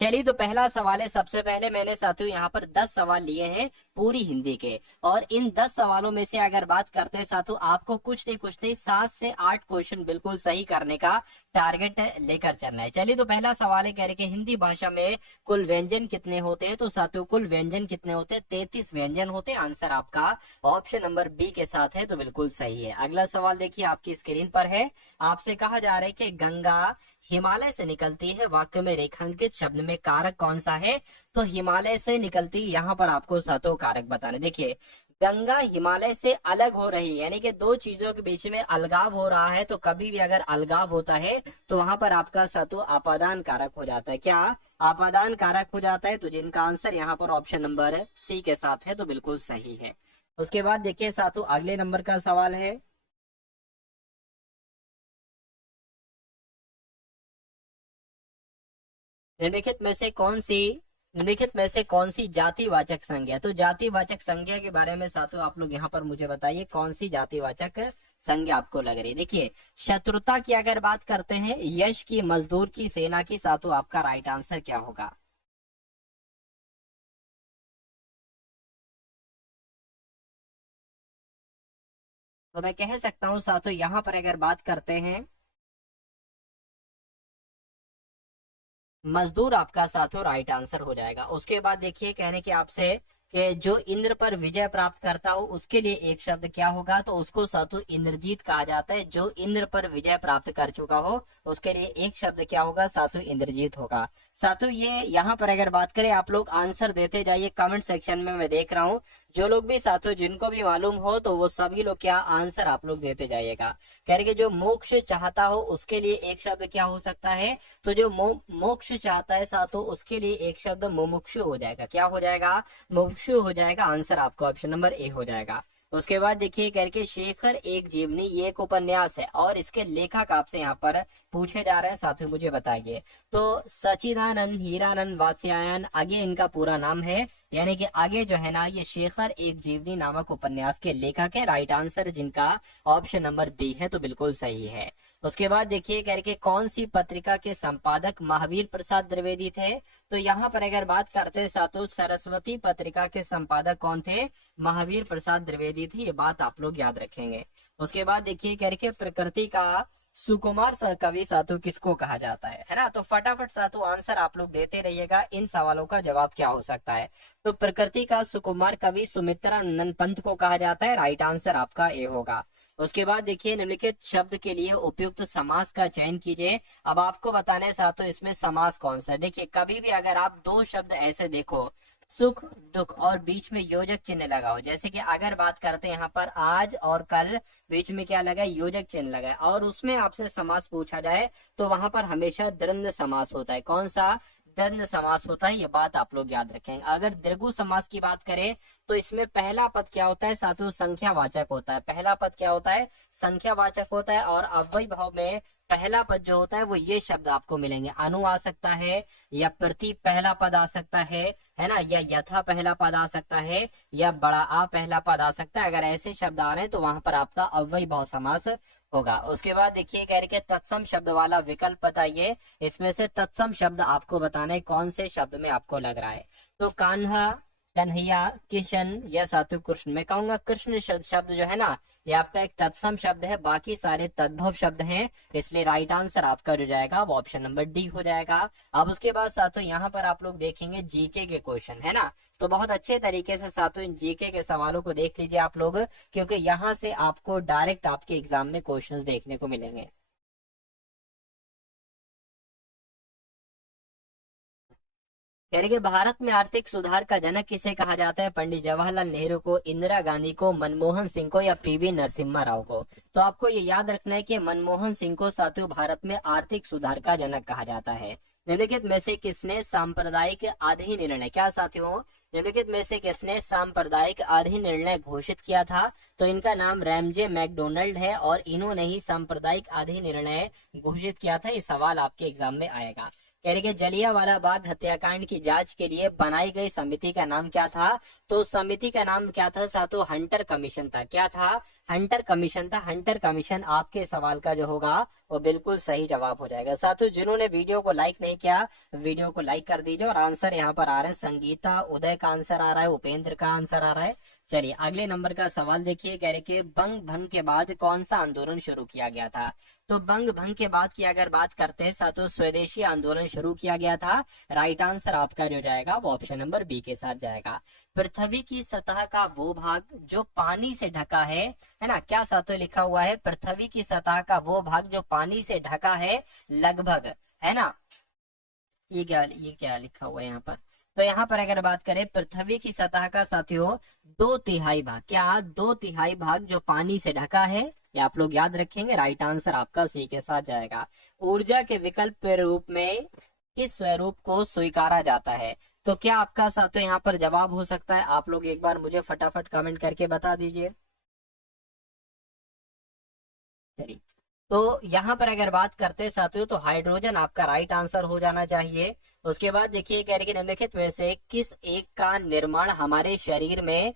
चलिए, तो पहला सवाल है। सबसे पहले मैंने साथियों यहाँ पर 10 सवाल लिए हैं पूरी हिंदी के, और इन 10 सवालों में से अगर बात करते हैं साथियों, आपको कुछ नहीं 7 से 8 क्वेश्चन बिल्कुल सही करने का टारगेट लेकर चलना है। चलिए, तो पहला सवाल है, कह रहे कि हिंदी भाषा में कुल व्यंजन कितने होते हैं। तो साथियों कुल व्यंजन कितने होते हैं? 33 व्यंजन होते हैं। आंसर आपका ऑप्शन नंबर बी के साथ है, तो बिल्कुल सही है। अगला सवाल देखिए, आपकी स्क्रीन पर है। आपसे कहा जा रहा है कि गंगा हिमालय से निकलती है, वाक्य में रेखांकित शब्द में कारक कौन सा है? तो हिमालय से निकलती, यहाँ पर आपको सातों कारक बताने। देखिए, गंगा हिमालय से अलग हो रही है, यानी कि दो चीजों के बीच में अलगाव हो रहा है। तो कभी भी अगर अलगाव होता है तो वहां पर आपका सातों आपादान कारक हो जाता है। क्या आपादान कारक हो जाता है? तो जिनका आंसर यहाँ पर ऑप्शन नंबर सी के साथ है, तो बिल्कुल सही है। उसके बाद देखिए सातों, अगले नंबर का सवाल है। निम्नलिखित में से कौन सी निम्नलिखित में से कौन सी जातिवाचक संज्ञा? तो जातिवाचक संज्ञा के बारे में साथियों आप लोग यहाँ पर मुझे बताइए, कौन सी जातिवाचक संज्ञा आपको लग रही है। देखिए, शत्रुता की अगर बात करते हैं, यश की, मजदूर की, सेना की, साथियों आपका राइट आंसर क्या होगा? तो मैं कह सकता हूँ साथियों, यहाँ पर अगर बात करते हैं, मजदूर आपका साथियों राइट आंसर हो जाएगा। उसके बाद देखिए, कहने के आपसे कि जो इंद्र पर विजय प्राप्त करता हो उसके लिए एक शब्द क्या होगा? तो उसको साथियों इंद्रजीत कहा जाता है। जो इंद्र पर विजय प्राप्त कर चुका हो उसके लिए एक शब्द क्या होगा? साथियों इंद्रजीत होगा। साथियों ये यहाँ पर अगर बात करें, आप लोग आंसर देते जाइए कमेंट सेक्शन में, मैं देख रहा हूँ। जो लोग भी साथियों, जिनको भी मालूम हो तो वो सभी लोग क्या आंसर आप लोग देते जाइएगा। कह रहे कि जो मोक्ष चाहता हो उसके लिए एक शब्द क्या हो सकता है? तो जो मोक्ष चाहता है साथों उसके लिए एक शब्द मुमुक्षु हो जाएगा। क्या हो जाएगा? मुमुक्षु हो जाएगा। आंसर आपका ऑप्शन नंबर ए हो जाएगा। उसके बाद देखिए, करके शेखर एक जीवनी, ये एक उपन्यास है और इसके लेखक आपसे यहाँ पर पूछे जा रहे हैं साथियों, मुझे बताइए। तो सचिदानंद हीरानंद वात्स्यायन, आगे इनका पूरा नाम है, यानी कि आगे जो है ना, ये शेखर एक जीवनी नामक उपन्यास के लेखक है। राइट आंसर जिनका ऑप्शन नंबर बी है, तो बिल्कुल सही है। उसके बाद देखिए, करके कौन सी पत्रिका के संपादक महावीर प्रसाद द्विवेदी थे? तो यहाँ पर अगर बात करते हैं साथियों, सरस्वती पत्रिका के संपादक कौन थे? महावीर प्रसाद द्विवेदी थे। ये बात आप लोग याद रखेंगे। उसके बाद देखिए, करके प्रकृति का सुकुमार कवि साधु किसको कहा जाता है ना? तो फटाफट साधु आंसर आप लोग देते रहिएगा, इन सवालों का जवाब क्या हो सकता है। तो प्रकृति का सुकुमार कवि सुमित्रा नंदन पंत को कहा जाता है। राइट आंसर आपका ए होगा। उसके बाद देखिए, निम्नलिखित शब्द के लिए उपयुक्त समास का चयन कीजिए। अब आपको बताने साथियों इसमें समास कौन सा है। देखिए, कभी भी अगर आप दो शब्द ऐसे देखो, सुख दुख, और बीच में योजक चिन्ह लगाओ, जैसे कि अगर बात करते हैं यहाँ पर आज और कल, बीच में क्या लगा? योजक चिन्ह लगा है, और उसमें आपसे समास पूछा जाए तो वहां पर हमेशा द्वंद्व समास होता है। कौन सा? द्वंद्व समास होता है। ये बात आप लोग याद रखेंगे। अगर द्विगु समास की बात करें तो इसमें पहला पद क्या होता है साथियों? संख्यावाचक होता है। पहला पद क्या होता है? संख्यावाचक होता है। और अव्ययी भाव में पहला पद जो होता है वो ये शब्द आपको मिलेंगे, अनु आ सकता है, या प्रति पहला पद आ सकता है ना, या यथा पहला पद आ सकता है, या बड़ा आ पहला पद आ सकता है। अगर ऐसे शब्द आ रहे हैं तो वहां पर आपका अव्ययी भाव समास होगा। उसके बाद देखिए, कह रहे तत्सम शब्द वाला विकल्प बताइए। इसमें से तत्सम शब्द आपको बताना है कौन से शब्द में आपको लग रहा है। तो कान्हा, कन्हैया, किशन, या साधु कृष्ण। मैं कहूंगा कृष्ण शब्द जो है ना, ये आपका एक तत्सम शब्द है, बाकी सारे तद्भव शब्द हैं। इसलिए राइट आंसर आपका जो जाएगा वो ऑप्शन नंबर डी हो जाएगा। अब उसके बाद साथियों यहाँ पर आप लोग देखेंगे जीके के क्वेश्चन, है ना? तो बहुत अच्छे तरीके से साथियों इन जीके के सवालों को देख लीजिए आप लोग, क्योंकि यहाँ से आपको डायरेक्ट आपके एग्जाम में क्वेश्चंस देखने को मिलेंगे। यानी कि भारत में आर्थिक सुधार का जनक किसे कहा जाता है? पंडित जवाहरलाल नेहरू को, इंदिरा गांधी को, मनमोहन सिंह को, या पीवी नरसिम्हा राव को? तो आपको ये याद रखना है कि मनमोहन सिंह को साथियों भारत में आर्थिक सुधार का जनक कहा जाता है। निम्नलिखित में से किसने सांप्रदायिक अधिनिर्णय, क्या साथियों, निम्नलिखित में से किसने सांप्रदायिक अधिनिर्णय घोषित किया था? तो इनका नाम रैमजे मैकडोनल्ड है, और इन्होंने ही सांप्रदायिक अधिनिर्णय घोषित किया था। ये सवाल आपके एग्जाम में आएगा। कह रहे कि जलियांवाला बाग हत्याकांड की जांच के लिए बनाई गई समिति का नाम क्या था? तो समिति का नाम क्या था साथियों? हंटर कमीशन था। क्या था? हंटर कमीशन था। हंटर कमीशन आपके सवाल का जो होगा वो बिल्कुल सही जवाब हो जाएगा। साथियों जिन्होंने वीडियो को लाइक नहीं किया, वीडियो को लाइक कर दीजिए। और आंसर यहाँ पर आ रहे हैं संगीता, उदय का आंसर आ रहा है, उपेंद्र का आंसर आ रहा है। चलिए अगले नंबर का सवाल देखिए, कह रहे कि बंग भंग के बाद कौन सा आंदोलन शुरू किया गया था। तो बंग भंग के बाद की अगर बात करते हैं साथियों, स्वदेशी आंदोलन शुरू किया गया था। राइट आंसर आपका जो जाएगा वो ऑप्शन नंबर बी के साथ जाएगा। पृथ्वी की सतह का वो भाग जो पानी से ढका है ना, क्या साथियों लिखा हुआ है, पृथ्वी की सतह का वो भाग जो पानी से ढका है लगभग, है ना। ये क्या लिखा हुआ है यहाँ पर। तो यहाँ पर अगर बात करें पृथ्वी की सतह का साथियों 2/3 भाग, क्या 2/3 भाग जो पानी से ढका है, ये आप लोग याद रखेंगे। राइट आंसर आपका सी के साथ जाएगा। ऊर्जा के विकल्प के रूप में किस स्वरूप को स्वीकारा जाता है। तो क्या आपका साथियों यहाँ पर जवाब हो सकता है, आप लोग एक बार मुझे फटाफट कमेंट करके बता दीजिए। चलिए तो यहाँ पर अगर बात करते हैं साथियों तो हाइड्रोजन आपका राइट आंसर हो जाना चाहिए। उसके बाद देखिए कह रहे कि निम्नलिखित में से किस एक का निर्माण हमारे शरीर में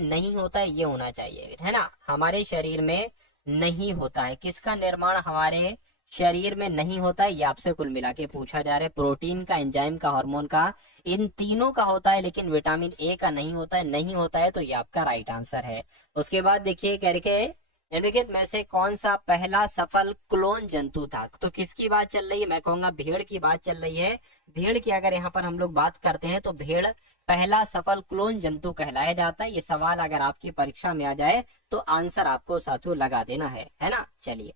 नहीं होता है, ये होना चाहिए, है ना। हमारे शरीर में नहीं होता है, किसका निर्माण हमारे शरीर में नहीं होता है, ये आपसे कुल मिला के पूछा जा रहा है। प्रोटीन का, एंजाइम का, हार्मोन का, इन तीनों का होता है लेकिन विटामिन ए का नहीं होता है। नहीं होता है तो ये आपका राइट आंसर है। उसके बाद देखिए कह रहे कि निम्नलिखित में से कौन सा पहला सफल क्लोन जंतु था। तो किसकी बात चल रही है, मैं कहूंगा भेड़ की बात चल रही है। भेड़ की अगर यहाँ पर हम लोग बात करते हैं तो भेड़ पहला सफल क्लोन जंतु कहलाया जाता है। ये सवाल अगर आपकी परीक्षा में आ जाए तो आंसर आपको साथियों लगा देना है ना। चलिए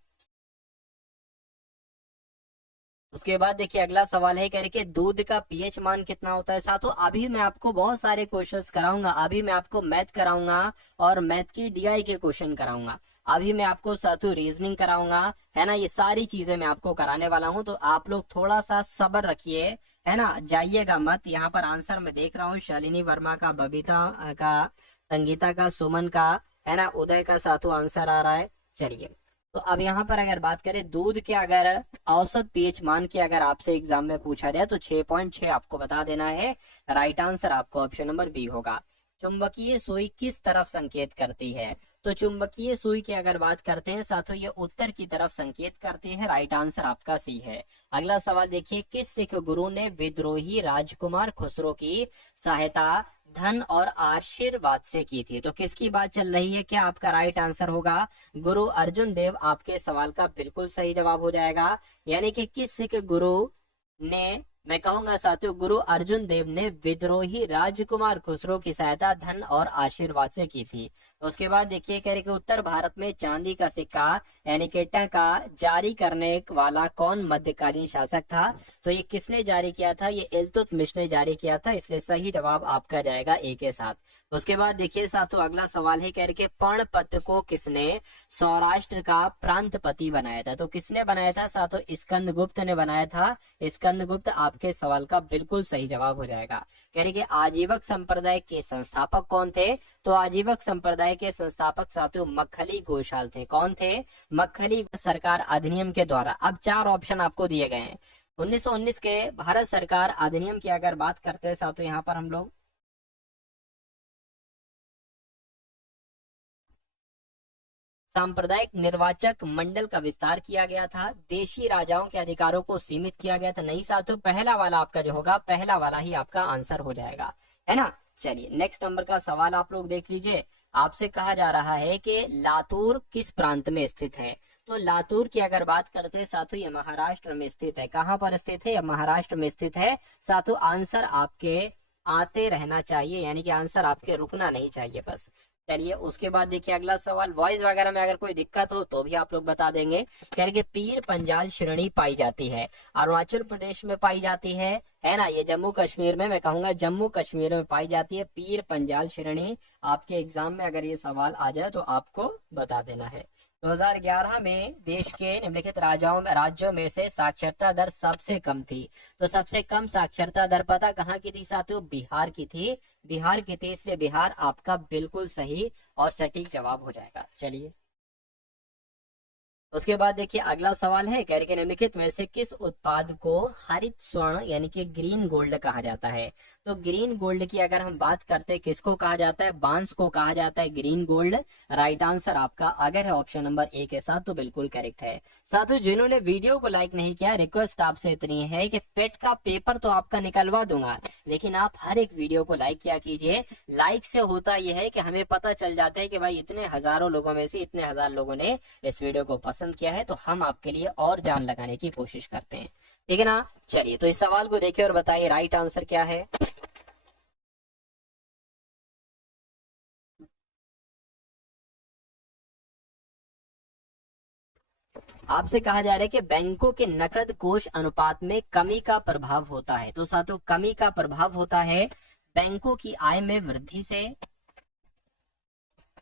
उसके बाद देखिए अगला सवाल है, कह रहे कि दूध का पीएच मान कितना होता है। साथियों अभी मैं आपको बहुत सारे क्वेश्चंस कराऊंगा, अभी मैं आपको मैथ कराऊंगा और मैथ की डीआई के क्वेश्चन कराऊंगा। अभी मैं आपको साथियों रीजनिंग कराऊंगा, है ना। ये सारी चीजें मैं आपको कराने वाला हूँ, तो आप लोग थोड़ा सा सब्र रखिए, है ना, जाइएगा मत। यहाँ पर आंसर मैं देख रहा हूँ शालिनी वर्मा का, बबीता का, संगीता का, सुमन का, है ना, उदय का साथियों आंसर आ रहा है। चलिए तो अब यहाँ पर अगर बात करें दूध के अगर औसत पीएच मान की अगर आपसे एग्जाम में पूछा जाए तो 6.6 आपको बता देना है। राइट आंसर आपको ऑप्शन नंबर बी होगा। चुंबकीय सुई किस तरफ संकेत करती है। तो चुंबकीय सुई की अगर बात करते हैं साथियों ये उत्तर की तरफ संकेत करती है। राइट आंसर आपका सी है। अगला सवाल देखिए, किस सिख गुरु ने विद्रोही राजकुमार खुसरो की सहायता धन और आशीर्वाद से की थी। तो किसकी बात चल रही है, क्या आपका राइट आंसर होगा गुरु अर्जुन देव। आपके सवाल का बिल्कुल सही जवाब हो जाएगा। यानी कि किस सिख गुरु ने, मैं कहूंगा साथियों गुरु अर्जुन देव ने विद्रोही राजकुमार खुसरो की सहायता धन और आशीर्वाद से की थी। उसके बाद देखिए कह रहे कि उत्तर भारत में चांदी का सिक्का यानी कि टका जारी करने वाला कौन मध्यकालीन शासक था। तो ये किसने जारी किया था, ये इल्तुतमिश ने जारी किया था, इसलिए सही जवाब आपका जाएगा ए के साथ। उसके बाद देखिए साथियों अगला सवाल है, कह रहे कि पर्णपत को किसने सौराष्ट्र का प्रांतपति बनाया था। तो किसने बनाया था साथियों, स्कंदगुप्त ने बनाया था। स्कंदगुप्त आपके सवाल का बिल्कुल सही जवाब हो जाएगा। कह रहे कि आजीवक संप्रदाय के संस्थापक कौन थे। तो आजीवक संप्रदाय के संस्थापक साथियों मक्खली घोषाल थे। कौन थे, मक्खली सरकार अधिनियम के द्वारा। अब 4 ऑप्शन आपको दिए गए हैं। 1919 के भारत सरकार अधिनियम की अगर बात करते हैं साथियों यहाँ पर हम लोग सांप्रदायिक निर्वाचक मंडल का विस्तार किया गया था। देशी राजाओं के अधिकारों को सीमित किया गया था। नहीं साथियों पहला वाला आपका जो होगा, पहला वाला ही आपका आंसर हो जाएगा, है ना। चलिए नेक्स्ट नंबर का सवाल आप लोग देख लीजिए। आपसे कहा जा रहा है कि लातूर किस प्रांत में स्थित है। तो लातूर की अगर बात करते हैं साथियों ये महाराष्ट्र में स्थित है। कहाँ पर स्थित है, महाराष्ट्र में स्थित है। साथियों आंसर आपके आते रहना चाहिए, यानी कि आंसर आपके रुकना नहीं चाहिए बस। चलिए उसके बाद देखिए अगला सवाल, वॉइस वगैरह में अगर कोई दिक्कत हो तो भी आप लोग बता देंगे। कह रहे कि पीर पंजाल श्रेणी पाई जाती है, अरुणाचल प्रदेश में पाई जाती है ना। ये जम्मू कश्मीर में, मैं कहूंगा जम्मू कश्मीर में पाई जाती है पीर पंजाल श्रेणी। आपके एग्जाम में अगर ये सवाल आ जाए तो आपको बता देना है। 2011 में देश के निम्नलिखित राज्यों में से साक्षरता दर सबसे कम थी। तो सबसे कम साक्षरता दर पता कहाँ की थी साथियों, बिहार की थी। बिहार की थी, इसलिए बिहार आपका बिल्कुल सही और सटीक जवाब हो जाएगा। चलिए उसके बाद देखिए अगला सवाल है, कह रहे कि निम्नलिखित में से किस उत्पाद को हरित स्वर्ण यानी कि ग्रीन गोल्ड कहा जाता है। तो ग्रीन गोल्ड की अगर हम बात करते हैं, किसको कहा जाता है, बांस को कहा जाता है ग्रीन गोल्ड। राइट आंसर आपका अगर है ऑप्शन नंबर ए के साथ तो बिल्कुल करेक्ट है। साथियों जिन्होंने वीडियो को लाइक नहीं किया, रिक्वेस्ट आपसे इतनी है कि पेट का पेपर तो आपका निकलवा दूंगा, लेकिन आप हर एक वीडियो को लाइक किया कीजिए। लाइक से होता यह है कि हमें पता चल जाता है कि भाई इतने हजारों लोगों में से इतने हजार लोगों ने इस वीडियो को पसंद किया है, तो हम आपके लिए और जान लगाने की कोशिश करते हैं, ठीक है ना। चलिए तो इस सवाल को देखिए और बताइए राइट आंसर क्या है। आपसे कहा जा रहा है कि बैंकों के नकद कोष अनुपात में कमी का प्रभाव होता है। तो साथियों कमी का प्रभाव होता है बैंकों की आय में वृद्धि से,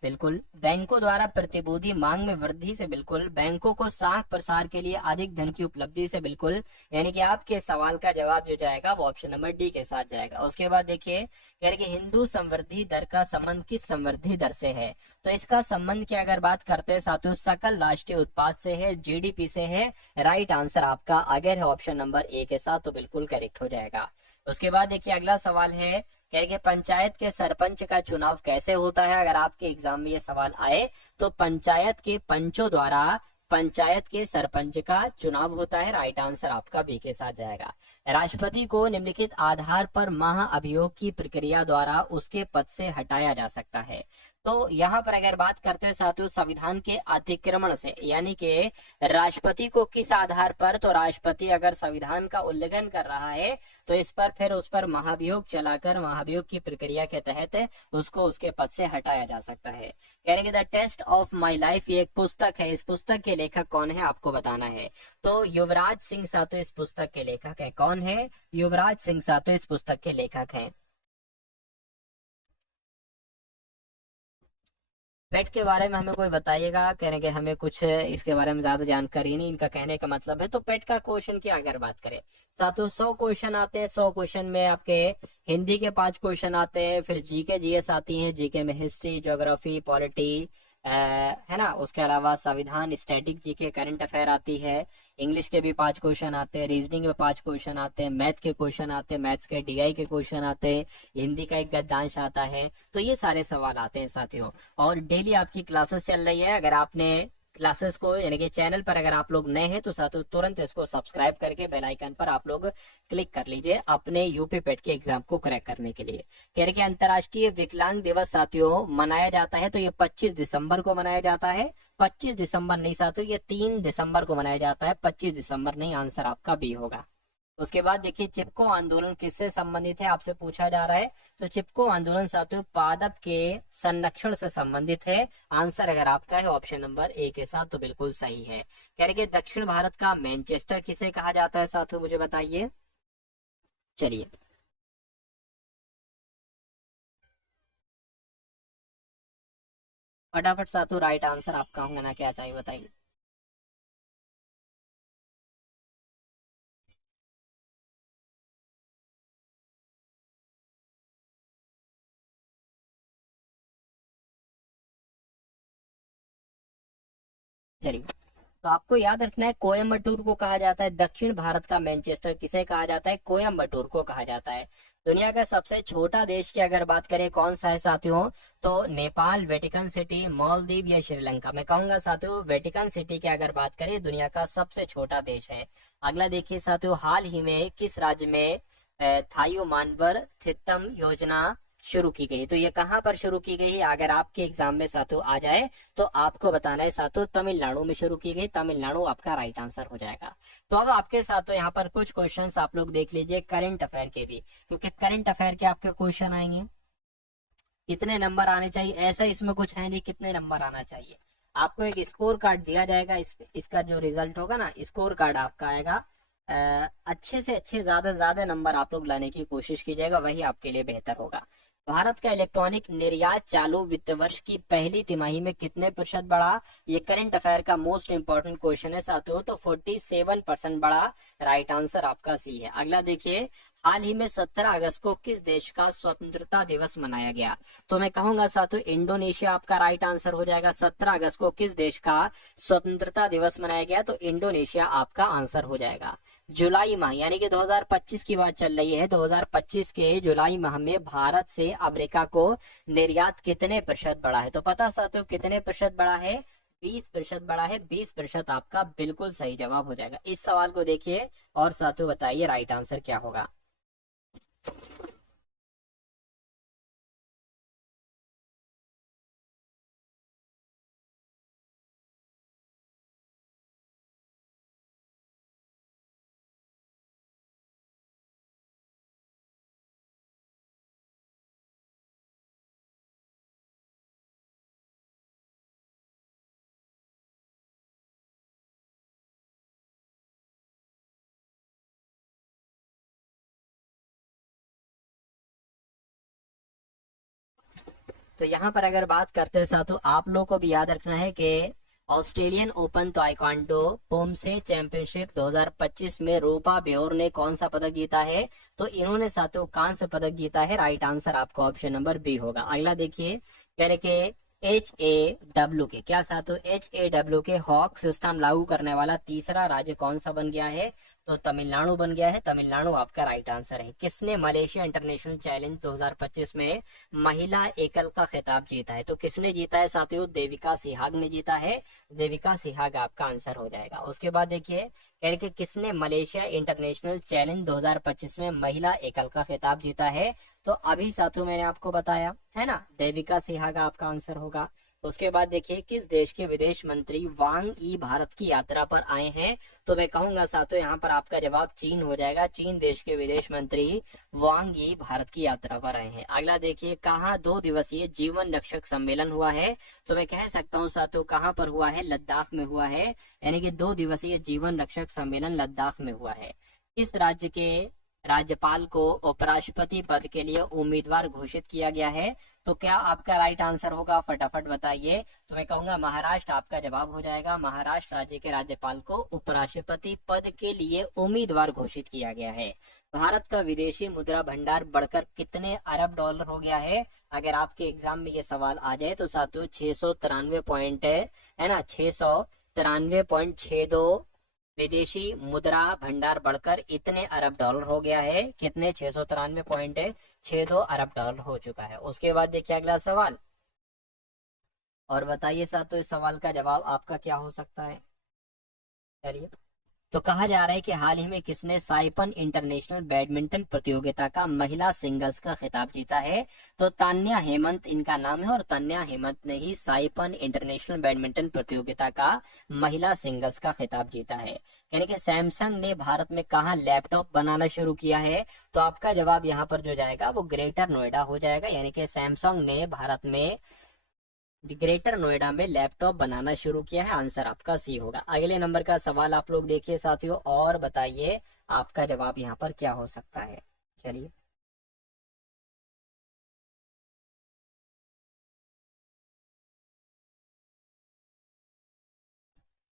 बिल्कुल बैंकों द्वारा प्रतिभूति मांग में वृद्धि से, बिल्कुल बैंकों को साख प्रसार के लिए अधिक धन की उपलब्धि से, बिल्कुल। यानी कि आपके सवाल का जवाब जो जाएगा वो ऑप्शन नंबर डी के साथ जाएगा। उसके बाद देखिए कह रहे कि हिंदू संवृद्धि दर का संबंध किस संवृद्धि दर से है। तो इसका संबंध की अगर बात करते हैं साथियों सकल राष्ट्रीय उत्पाद से है, जीडीपी से है। राइट आंसर आपका अगर है ऑप्शन नंबर ए के साथ तो बिल्कुल करेक्ट हो जाएगा। उसके बाद देखिए अगला सवाल है, कह रहे पंचायत के सरपंच का चुनाव कैसे होता है। अगर आपके एग्जाम में ये सवाल आए तो पंचायत के पंचों द्वारा पंचायत के सरपंच का चुनाव होता है। राइट आंसर आपका बी के साथ जाएगा। राष्ट्रपति को निम्नलिखित आधार पर महाअभियोग की प्रक्रिया द्वारा उसके पद से हटाया जा सकता है। तो यहाँ पर अगर बात करते हैं साथियों संविधान के अतिक्रमण से, यानी कि राष्ट्रपति को किस आधार पर, तो राष्ट्रपति अगर संविधान का उल्लंघन कर रहा है तो इस पर फिर उस पर महाभियोग चलाकर महाभियोग की प्रक्रिया के तहत उसको उसके पद से हटाया जा सकता है। कह रहे the test of my life ये एक पुस्तक है, इस पुस्तक के लेखक कौन है आपको बताना है। तो युवराज सिंह सातु इस पुस्तक के लेखक है। कौन है, युवराज सिंह सातु इस पुस्तक के लेखक है। पेट के बारे में हमें कोई बताइएगा, कहने के हमें कुछ इसके बारे में ज्यादा जानकारी नहीं, इनका कहने का मतलब है। तो पेट का क्वेश्चन की अगर बात करें सातों 100 क्वेश्चन आते हैं। 100 क्वेश्चन में आपके हिंदी के 5 क्वेश्चन आते हैं, फिर जीके जीएस आती हैं, जीके में हिस्ट्री, ज्योग्राफी, पॉलिटी है ना। उसके अलावा संविधान, स्टैटिक जीके, करंट अफेयर आती है। इंग्लिश के भी 5 क्वेश्चन आते हैं, रीजनिंग में 5 क्वेश्चन आते हैं, मैथ के क्वेश्चन आते हैं, मैथ्स के डीआई के क्वेश्चन आते हैं, हिंदी का एक गद्यांश आता है। तो ये सारे सवाल आते हैं साथियों। और डेली आपकी क्लासेस चल रही है। अगर आपने क्लासेस को यानी कि चैनल पर अगर आप लोग नए हैं तो साथियों तुरंत इसको सब्सक्राइब करके बेल आइकन पर आप लोग क्लिक कर लीजिए अपने यूपी पेट के एग्जाम को क्रैक करने के लिए। कह रहे कि अंतर्राष्ट्रीय विकलांग दिवस साथियों मनाया जाता है, तो ये 25 दिसंबर को मनाया जाता है। 25 दिसंबर नहीं साथियों, ये 3 दिसंबर को मनाया जाता है, 25 दिसंबर नहीं। आंसर आपका बी होगा। उसके बाद देखिए चिपको आंदोलन किससे संबंधित है आपसे पूछा जा रहा है। तो चिपको आंदोलन साथियों पादप के संरक्षण से संबंधित है। आंसर अगर आपका है ऑप्शन नंबर ए के साथ तो बिल्कुल सही है। कह रहे कि दक्षिण भारत का मैनचेस्टर किसे कहा जाता है साथियों, मुझे बताइए। चलिए फटाफट साथियों राइट आंसर आपका होगा ना, क्या चाहिए बताइए। चलिए तो आपको याद रखना है कोयम्बटूर को कहा जाता है। दक्षिण भारत का मैनचेस्टर किसे कहा जाता है, कोयम्बटूर को कहा जाता है। दुनिया का सबसे छोटा देश की अगर बात करें कौन सा है साथियों, तो नेपाल, वेटिकन सिटी, मालदीव या श्रीलंका। मैं कहूंगा साथियों वेटिकन सिटी की अगर बात करें दुनिया का सबसे छोटा देश है। अगला देखिए साथियों हाल ही में किस राज्य में थायो मानवर थितम योजना शुरू की गई। तो ये कहाँ पर शुरू की गई, अगर आपके एग्जाम में साथियों आ जाए तो आपको बताना है साथियों तमिलनाडु में शुरू की गई। तमिलनाडु आपका राइट आंसर हो जाएगा। तो अब आपके साथियों यहाँ पर कुछ क्वेश्चंस आप लोग देख लीजिए करंट अफेयर के भी, क्योंकि करंट अफेयर के आपके क्वेश्चन आएंगे। कितने नंबर आने चाहिए ऐसा इसमें कुछ है नहीं, कितने नंबर आना चाहिए। आपको एक स्कोर कार्ड दिया जाएगा, इसका जो रिजल्ट होगा ना स्कोर कार्ड आपका आएगा। अच्छे से अच्छे ज्यादा से ज्यादा नंबर आप लोग लाने की कोशिश कीजिएगा, वही आपके लिए बेहतर होगा। भारत का इलेक्ट्रॉनिक निर्यात चालू वित्त वर्ष की पहली तिमाही में कितने प्रतिशत बढ़ा, ये करंट अफेयर का मोस्ट इंपोर्टेंट क्वेश्चन है साथियों। तो 47% बढ़ा। राइट आंसर आपका सी है। अगला देखिए हाल ही में 17 अगस्त को किस देश का स्वतंत्रता दिवस मनाया गया? तो मैं कहूंगा साथियों इंडोनेशिया आपका राइट आंसर हो जाएगा। 17 अगस्त को किस देश का स्वतंत्रता दिवस मनाया गया? तो इंडोनेशिया आपका आंसर हो जाएगा। जुलाई माह यानी कि 2025 की बात चल रही है। 2025 के जुलाई माह में भारत से अमेरिका को निर्यात कितने प्रतिशत बढ़ा है? तो पता साथियों कितने प्रतिशत बढ़ा है? 20% बढ़ा है। 20% आपका बिल्कुल सही जवाब हो जाएगा। इस सवाल को देखिए और साथियों बताइए राइट आंसर क्या होगा। तो यहाँ पर अगर बात करते हैं साथियों, आप लोग को भी याद रखना है कि ऑस्ट्रेलियन ओपन ताइक्वांडो पोमसे चैंपियनशिप 2025 में रूपा बेओर ने कौन सा पदक जीता है? तो इन्होंने साथियों कांस्य पदक जीता है। राइट आंसर आपका ऑप्शन नंबर बी होगा। अगला देखिए यानी कि HAW के क्या साथियों HAW के हॉक सिस्टम लागू करने वाला तीसरा राज्य कौन सा बन गया है? तो तमिलनाडु बन गया है। तमिलनाडु आपका राइट आंसर है। किसने मलेशिया इंटरनेशनल चैलेंज 2025 में महिला एकल का खिताब जीता है? तो किसने जीता है साथियों? देविका सिहाग ने जीता है। देविका सिहाग आपका आंसर हो जाएगा। उसके बाद देखिए यानी कि किसने मलेशिया इंटरनेशनल चैलेंज 2025 में महिला एकल का खिताब जीता है? तो अभी साथियों मैंने आपको बताया है ना, देविका सिहाग आपका आंसर होगा। उसके बाद देखिए किस देश के विदेश मंत्री वांग ई भारत की यात्रा पर आए हैं? तो मैं कहूंगा साथियों यहाँ पर आपका जवाब चीन हो जाएगा। चीन देश के विदेश मंत्री वांग ई भारत की यात्रा पर आए हैं। अगला देखिए कहाँ 2 दिवसीय जीवन रक्षक सम्मेलन हुआ है? तो मैं कह सकता हूँ साथियों कहाँ पर हुआ है? लद्दाख में हुआ है। यानी कि 2 दिवसीय जीवन रक्षक सम्मेलन लद्दाख में हुआ है। इस राज्य के राज्यपाल को उपराष्ट्रपति पद के लिए उम्मीदवार घोषित किया गया है? तो क्या आपका राइट आंसर होगा? फटाफट बताइए। तो मैं कहूंगा महाराष्ट्र आपका जवाब हो जाएगा। महाराष्ट्र राज्य के राज्यपाल को उपराष्ट्रपति पद के लिए उम्मीदवार घोषित किया गया है। भारत का विदेशी मुद्रा भंडार बढ़कर कितने अरब डॉलर हो गया है? अगर आपके एग्जाम में ये सवाल आ जाए तो साथियों 693 पॉइंट है ना, 693.62 विदेशी मुद्रा भंडार बढ़कर इतने अरब डॉलर हो गया है। कितने? 693.62 अरब डॉलर हो चुका है। उसके बाद देखिए अगला सवाल और बताइए साथियों इस सवाल का जवाब आपका क्या हो सकता है? चलिए तो कहा जा रहा है कि हाल ही में किसने साइपन इंटरनेशनल बैडमिंटन प्रतियोगिता का महिला सिंगल्स का खिताब जीता है? तो तान्या हेमंत इनका नाम है और तान्या हेमंत ने ही साइपन इंटरनेशनल बैडमिंटन प्रतियोगिता का महिला सिंगल्स का खिताब जीता है। यानी कि सैमसंग ने भारत में कहा लैपटॉप बनाना शुरू किया है? तो आपका जवाब यहाँ पर जो जाएगा वो ग्रेटर नोएडा हो जाएगा। यानी कि सैमसंग ने भारत में ग्रेटर नोएडा में लैपटॉप बनाना शुरू किया है। आंसर आपका सी होगा। अगले नंबर का सवाल आप लोग देखिए साथियों और बताइए आपका जवाब यहाँ पर क्या हो सकता है। चलिए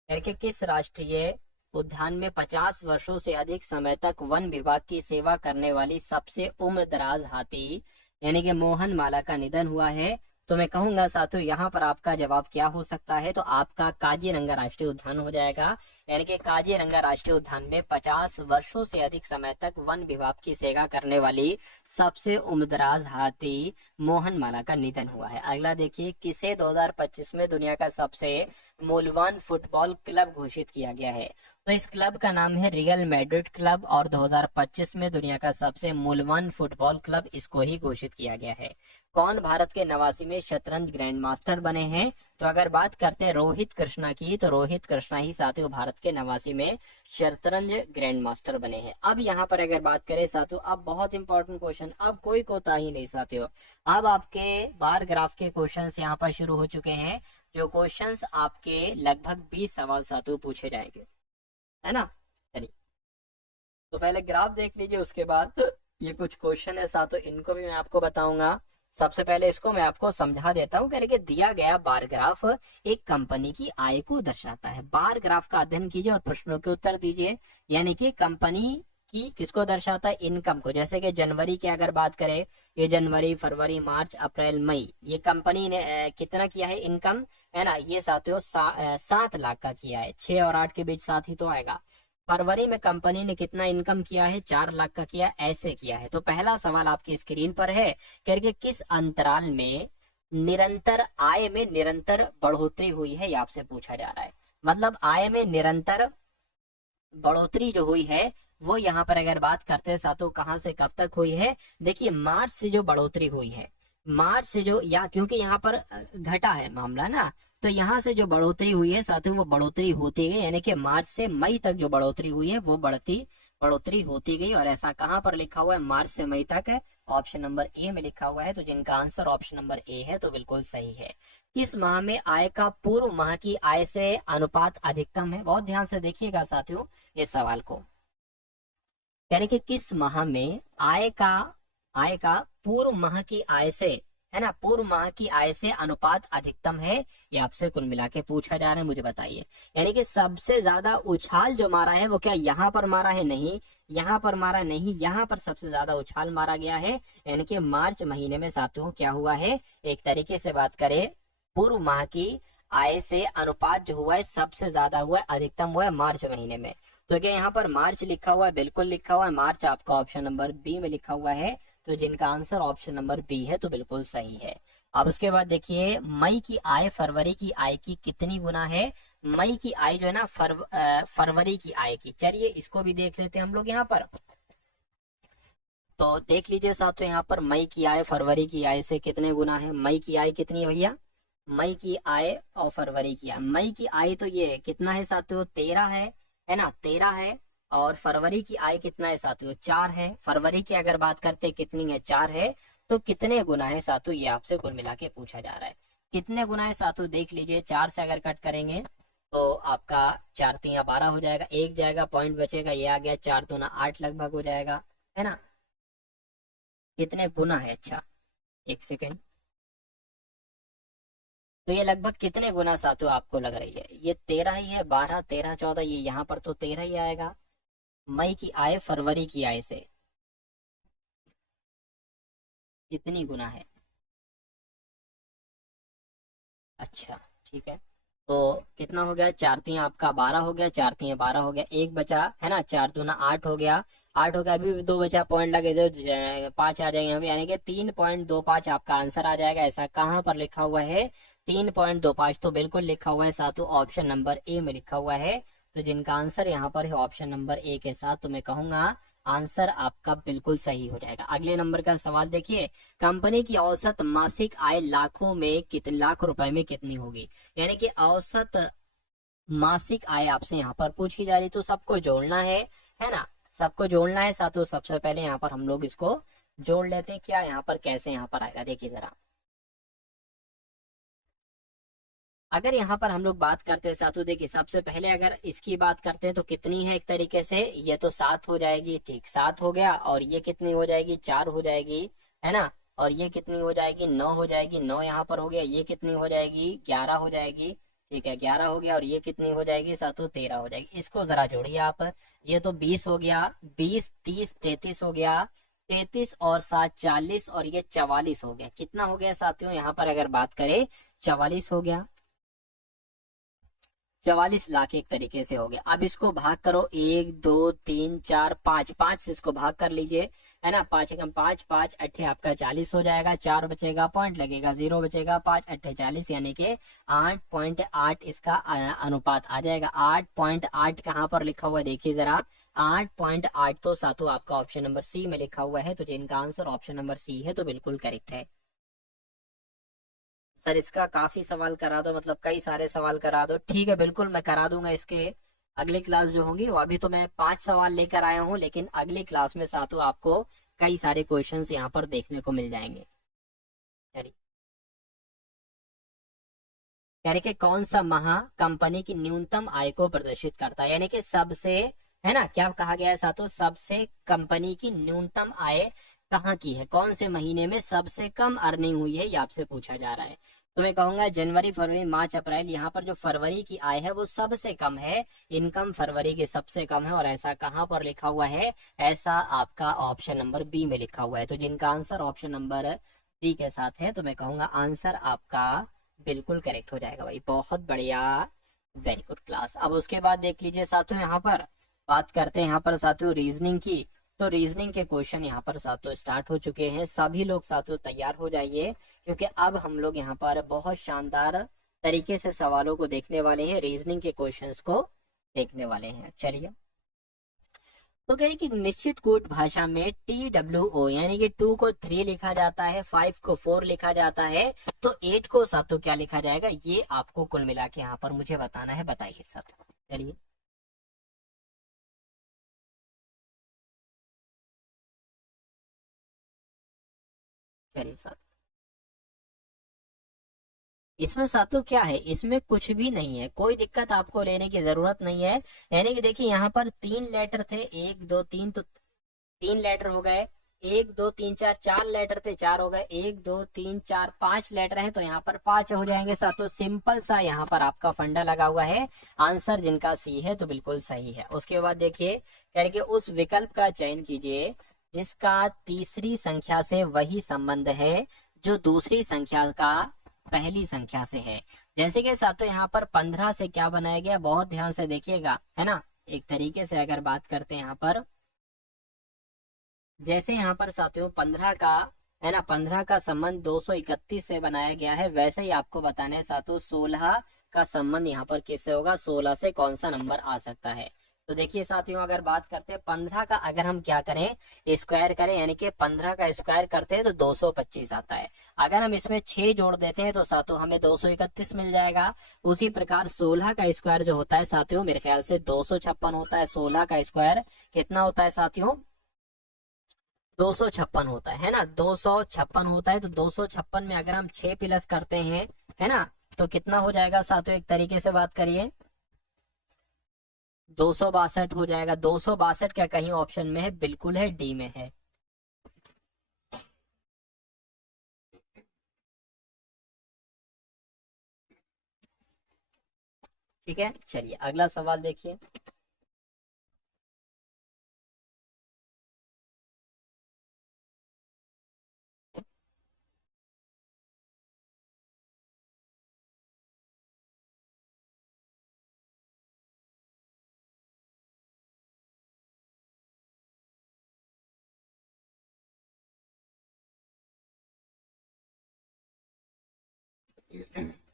करके किस राष्ट्रीय उद्यान में 50 वर्षों से अधिक समय तक वन विभाग की सेवा करने वाली सबसे उम्र दराज हाथी यानी कि मोहन माला का निधन हुआ है? तो मैं कहूंगा साथियों यहाँ पर आपका जवाब क्या हो सकता है? तो आपका काजीरंगा राष्ट्रीय उद्यान हो जाएगा। यानी कि काजीरंगा राष्ट्रीय उद्यान में 50 वर्षों से अधिक समय तक वन विभाग की सेवा करने वाली सबसे उम्रदराज हाथी मोहन माला का निधन हुआ है। अगला देखिए किसे 2025 में दुनिया का सबसे मूल्यवान फुटबॉल क्लब घोषित किया गया है? तो इस क्लब का नाम है रियल मैड्रिड क्लब और 2025 में दुनिया का सबसे मूल्यवान फुटबॉल क्लब इसको ही घोषित किया गया है। कौन भारत के 89 में शतरंज ग्रैंड मास्टर बने हैं? तो अगर बात करते हैं रोहित कृष्णा की तो रोहित कृष्णा ही साथियों भारत के 89 में शतरंज ग्रैंड मास्टर बने हैं। अब यहाँ पर अगर बात करें साथियों अब बहुत इंपॉर्टेंट क्वेश्चन, अब कोई कोताही नहीं साथियों। अब आपके बार ग्राफ के क्वेश्चंस यहाँ पर शुरू हो चुके हैं। जो क्वेश्चंस आपके लगभग 20 सवाल साथियों पूछे जाएंगे, है ना। चलिए तो पहले ग्राफ देख लीजिए, उसके बाद ये कुछ क्वेश्चन है साथियों इनको भी मैं आपको बताऊंगा। सबसे पहले इसको मैं आपको समझा देता हूँ कि दिया गया बार ग्राफ एक कंपनी की आय को दर्शाता है। बार ग्राफ का अध्ययन कीजिए और प्रश्नों के उत्तर दीजिए। यानी कि कंपनी की किसको दर्शाता है, इनकम को। जैसे कि जनवरी की अगर बात करें, ये जनवरी, फरवरी, मार्च, अप्रैल, मई, ये कंपनी ने कितना किया है इनकम, है ना, ये साथियों 7 लाख का किया है। 6 और 8 के बीच 7 ही तो आएगा। फरवरी में कंपनी ने कितना इनकम किया है, 4 लाख का किया, ऐसे किया है। तो पहला सवाल आपकी स्क्रीन पर है, करके किस अंतराल में निरंतर आय में निरंतर बढ़ोतरी हुई है, ये आपसे पूछा जा रहा है। मतलब आय में निरंतर बढ़ोतरी जो हुई है वो यहाँ पर अगर बात करते हैं साथों, कहाँ से कब तक हुई है, देखिए मार्च से जो बढ़ोतरी हुई है, मार्च से जो, या क्योंकि यहाँ पर घटा है मामला ना, तो यहाँ से जो बढ़ोतरी हुई है साथियों वो बढ़ोतरी होती गई, यानी कि मार्च से मई तक जो बढ़ोतरी हुई है वो बढ़ोतरी होती गई। और ऐसा कहाँ पर लिखा हुआ है, मार्च से मई तक है, ऑप्शन नंबर ए में लिखा हुआ है। तो जिनका आंसर ऑप्शन नंबर ए है तो बिल्कुल सही है। किस माह में आय का पूर्व माह की आय से अनुपात अधिकतम है, बहुत ध्यान से देखिएगा साथियों इस सवाल को। यानी कि किस माह में आय का पूर्व माह की आय से, है ना, पूर्व माह की आय से अनुपात अधिकतम है, ये आपसे कुल मिला के पूछा जा रहा है, मुझे बताइए। यानी कि सबसे ज्यादा उछाल जो मारा है वो क्या यहाँ पर मारा है, नहीं, यहाँ पर मारा नहीं, यहाँ पर सबसे ज्यादा उछाल मारा गया है। यानी कि मार्च महीने में साथियों क्या हुआ है, एक तरीके से बात करें, पूर्व माह की आय से अनुपात जो हुआ है सबसे ज्यादा हुआ है, अधिकतम हुआ है मार्च महीने में। तो क्या यहाँ पर मार्च लिखा हुआ है, बिल्कुल लिखा हुआ है, मार्च आपका ऑप्शन नंबर बी में लिखा हुआ है। तो जिनका आंसर ऑप्शन नंबर बी है तो बिल्कुल सही है। अब उसके बाद देखिए, मई की आय फरवरी की आय की कितनी गुना है। मई की आय जो है ना फरवरी की आय की, चलिए इसको भी देख लेते हैं हम लोग यहाँ पर। तो देख लीजिए साथियों, यहाँ पर मई की आय फरवरी की आय से कितने गुना है। मई की आय कितनी है भैया, मई की आय और फरवरी की आय, मई की आय तो ये कितना है साथियों, 13 है ना, 13 है। और फरवरी की आय कितना है साथियों, 4 है। फरवरी की अगर बात करते कितनी है, 4 है। तो कितने गुना है साथियों, ये आपसे कुल मिला के पूछा जा रहा है। कितने गुना है साथियों, देख लीजिए, 4 से अगर कट करेंगे तो आपका 4 तिया 12 हो जाएगा, एक जाएगा, पॉइंट बचेगा, ये आ गया 4 दूना 8 लगभग हो जाएगा, है ना। कितने गुना है, अच्छा एक सेकेंड, तो ये लगभग कितने गुना साथियों आपको लग रही है, ये 13 ही है, 12 13 14, ये यहाँ पर तो 13 ही आएगा। मई की आय फरवरी की आय से कितनी गुना है, अच्छा ठीक है। तो कितना हो गया, 4 तिया आपका 12 हो गया, 4 तिया 12 हो गया, एक बचा, है ना, 4 दूना 8 हो गया, 8 हो गया, अभी भी 2 बचा, पॉइंट लगे तो 5 आ जाएंगे हमें, यानी कि 3.25 आपका आंसर आ जाएगा। ऐसा कहाँ पर लिखा हुआ है, 3.25, तो बिल्कुल लिखा हुआ है साथियों ऑप्शन नंबर ए में लिखा हुआ है। तो जिनका आंसर यहाँ पर है ऑप्शन नंबर ए के साथ, तो मैं कहूंगा आंसर आपका बिल्कुल सही हो जाएगा। अगले नंबर का सवाल देखिए, कंपनी की औसत मासिक आय लाखों में कितने, लाख रुपए में कितनी होगी। यानी कि औसत मासिक आय आपसे यहाँ पर पूछी जा रही, तो सबको जोड़ना है ना, सबको जोड़ना है साथियों। सबसे पहले यहाँ पर हम लोग इसको जोड़ लेते हैं, क्या यहाँ पर कैसे यहाँ पर आएगा, देखिए जरा। अगर यहाँ पर हम लोग बात करते हैं साथियों, देखिए सबसे पहले अगर इसकी बात करते हैं तो कितनी है, एक तरीके से ये तो 7 हो जाएगी, ठीक 7 हो गया, और ये कितनी हो जाएगी, 4 हो जाएगी, है ना। और ये कितनी हो जाएगी, 9 हो जाएगी, 9 यहाँ पर हो गया, ये कितनी हो जाएगी, 11 हो जाएगी, ठीक है 11 हो गया, और ये कितनी हो जाएगी साथियों, 13 हो जाएगी। इसको जरा जोड़िए आप, ये तो 20 हो गया, 20 30 33 हो गया, 33 और 7 40, और ये 44 हो गया। कितना हो गया साथियों, यहाँ पर अगर बात करें 44 हो गया, 44 लाख एक तरीके से हो गया। अब इसको भाग करो, 1 2 3 4 5, 5 से इसको भाग कर लीजिए, है ना, 5 एकम 5, 5 अट्ठे आपका 40 हो जाएगा, 4 बचेगा, पॉइंट लगेगा, 0 बचेगा, 5 अट्ठे 40, यानी कि 8.8 इसका अनुपात आ जाएगा। 8.8 कहाँ पर लिखा हुआ है, देखिए जरा, 8.8 तो सातों आपका ऑप्शन नंबर सी में लिखा हुआ है। तो जिनका आंसर ऑप्शन नंबर सी है तो बिल्कुल करेक्ट है। सर इसका काफी सवाल करा दो, मतलब कई सारे सवाल करा दो, ठीक है बिल्कुल मैं करा दूंगा। इसके अगली क्लास जो होंगी वो, अभी तो मैं 5 सवाल लेकर आया हूँ, लेकिन अगली क्लास में सातों आपको कई सारे क्वेश्चंस यहाँ पर देखने को मिल जाएंगे। चलिए, यानी कि कौन सा माह कंपनी की न्यूनतम आय को प्रदर्शित करता है, यानी कि सबसे, है ना, क्या कहा गया है साथों, सबसे कंपनी की न्यूनतम आय कहाँ की है, कौन से महीने में सबसे कम अर्निंग हुई है, ये आपसे पूछा जा रहा है। तो मैं कहूंगा जनवरी फरवरी मार्च अप्रैल, यहाँ पर जो फरवरी की आय है वो सबसे कम है, इनकम फरवरी की सबसे कम है। और ऐसा कहाँ पर लिखा हुआ है? ऐसा आपका ऑप्शन नंबर बी में लिखा हुआ है। तो जिनका आंसर ऑप्शन नंबर बी के साथ है, तो मैं कहूंगा आंसर आपका बिल्कुल करेक्ट हो जाएगा भाई, बहुत बढ़िया, वेरी गुड क्लास। अब उसके बाद देख लीजिए साथियों, यहाँ पर बात करते हैं यहाँ पर साथियों रीजनिंग की। तो रीजनिंग के क्वेश्चन यहाँ पर साथियों स्टार्ट हो चुके हैं, सभी लोग साथियों तैयार हो जाइए, क्योंकि अब हम लोग यहाँ पर बहुत शानदार तरीके से सवालों को देखने वाले हैं, रीजनिंग के क्वेश्चंस को देखने वाले हैं। चलिए, तो कह रही कि निश्चित कूट भाषा में TWO यानी कि 2 को 3 लिखा जाता है, 5 को 4 लिखा जाता है, तो 8 को साथियों क्या लिखा जाएगा? ये आपको कुल मिला के यहाँ पर मुझे बताना है, बताइए साथियों। चलिए, चलिए साथियों, इसमें सातों क्या है? इसमें कुछ भी नहीं है, कोई दिक्कत आपको लेने की जरूरत नहीं है। यानी कि देखिए यहाँ पर 3 लेटर थे, 1 2 3, तो 3 लेटर हो गए, 1 2 3 4, 4 लेटर थे, 4 हो गए, 1 2 3 4 5 लेटर हैं, तो यहाँ पर 5 हो जाएंगे सातों। सिंपल सा यहाँ पर आपका फंडा लगा हुआ है, आंसर जिनका सी है तो बिल्कुल सही है। उसके बाद देखिए कह रहे कि उस विकल्प का चयन कीजिए जिसका तीसरी संख्या से वही संबंध है जो दूसरी संख्या का पहली संख्या से है। जैसे कि साथियों यहाँ पर 15 से क्या बनाया गया, बहुत ध्यान से देखिएगा, है ना। एक तरीके से अगर बात करते हैं यहाँ पर, जैसे यहाँ पर साथियों 15 का, है ना, 15 का संबंध 231 से बनाया गया है, वैसे ही आपको बताना है साथियों 16 का संबंध यहाँ पर किससे होगा, 16 से कौन सा नंबर आ सकता है। तो देखिए साथियों, अगर बात करते हैं 15 का, अगर हम क्या करें, स्क्वायर करें, यानी कि 15 का स्क्वायर करते हैं तो 225 आता है। अगर हम इसमें 6 जोड़ देते हैं तो साथियों हमें 231 मिल जाएगा। उसी प्रकार 16 का स्क्वायर जो होता है साथियों, मेरे ख्याल से 256 होता है। 16 का स्क्वायर कितना होता है साथियों? 256 होता है ना, 256 होता है। तो 256 में अगर हम 6 प्लस करते हैं, है ना, तो कितना हो जाएगा साथियों? एक तरीके से बात करिए, 262 हो जाएगा। 262 क्या कहीं ऑप्शन में है? बिल्कुल है, डी में है। ठीक है, चलिए अगला सवाल देखिए।